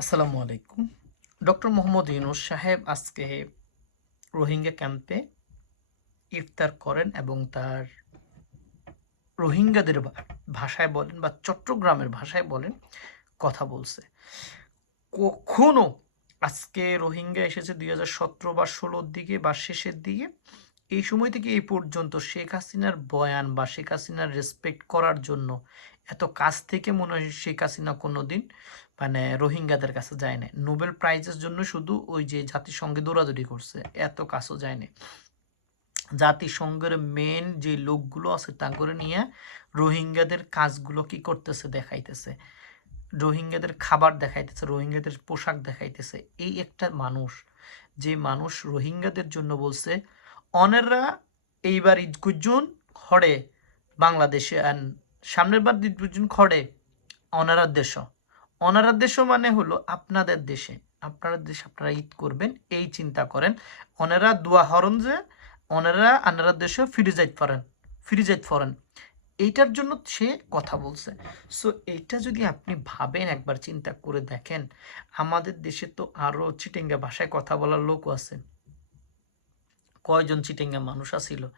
আসসালামু আলাইকুম। ডক্টর মোহাম্মদ ইউনুস সাহেব আজকে রোহিঙ্গা ক্যাম্পে ইফতার করেন এবং তার রোহিঙ্গাদের ভাষায় বলেন বা চট্টগ্রামের ভাষায় বলেন কথা বলছে। কখনো আজকে রোহিঙ্গা এসেছে দুই হাজার সতেরো বা ষোলোর দিকে বা শেষের দিকে? এই সময় থেকে এই পর্যন্ত শেখ হাসিনার বয়ান বা শেখ হাসিনার রেসপেক্ট করার জন্য এত কাছ থেকে মনে হয় শেখ হাসিনা কোনোদিন মানে রোহিঙ্গাদের কাছে যায় না নোবেল প্রাইজের জন্য শুধু ওই যে জাতিসংঘে দৌড়াদৌড়ি করছে, এত কাছেও যায় না জাতিসংঘের মেন যে লোকগুলো আছে তা করে নিয়ে রোহিঙ্গাদের কাজগুলো কি করতেছে দেখাইতেছে। রোহিঙ্গাদের খাবার দেখাইতেছে, রোহিঙ্গাদের পোশাক দেখাইতেছে। এই একটা মানুষ, যে মানুষ রোহিঙ্গাদের জন্য বলছে অনেররা এইবার ঈদ কুজুন খড়ে, বাংলাদেশে সামনের বার ঈদ কুজুন খড়ে, অনারার দেশ অনারার দেশ মানে হলো আপনাদের দেশে। আপনারা দেশে আপনারা ঈদ করবেন, এই চিন্তা করেন। অনেরা দোয়া হরণ যে অনেরা আনারার দেশে ফিরে যাইতে পারেন, ফিরে যাইতে পারেন। এইটার জন্য সে কথা বলছে। সো এইটা যদি আপনি ভাবেন, একবার চিন্তা করে দেখেন, আমাদের দেশে তো আরও চিটেঙ্গা ভাষায় কথা বলার লোকও আছে। কয়জন চিটেঙ্গা মানুষ আছিল?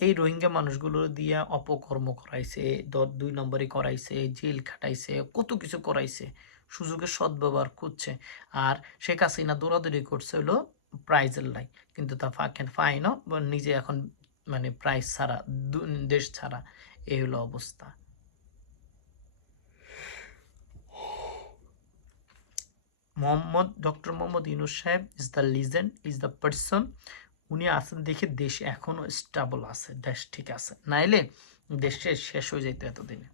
এই রোহিঙ্গা মানুষগুলো দিয়া অপকর্ম করাইছে দ- দুই নম্বরই করাইছে, জেল খাটাইছে, কত কিছু করাইছে, সুযোগের সদ্ব্যবহার করছে। আর শেখ হাসিনা দৌড়াদৌড়ি করছে হলো প্রাইজের লাই। কিন্তু তা ফাঁকেন ফাইনও নিজে এখন মানে প্রাইজ ছাড়া দেশ ছাড়া এই হলো অবস্থা। মোহাম্মদ ডক্টর মোহাম্মদ ইউনুস সাহেব is the legend is the person উনি আছেন দেখে দেশ এখনও স্টাবল আছে, দেশ ঠিক আছে। নাইলে দেশে শেষ হয়ে যেত এতদিনে।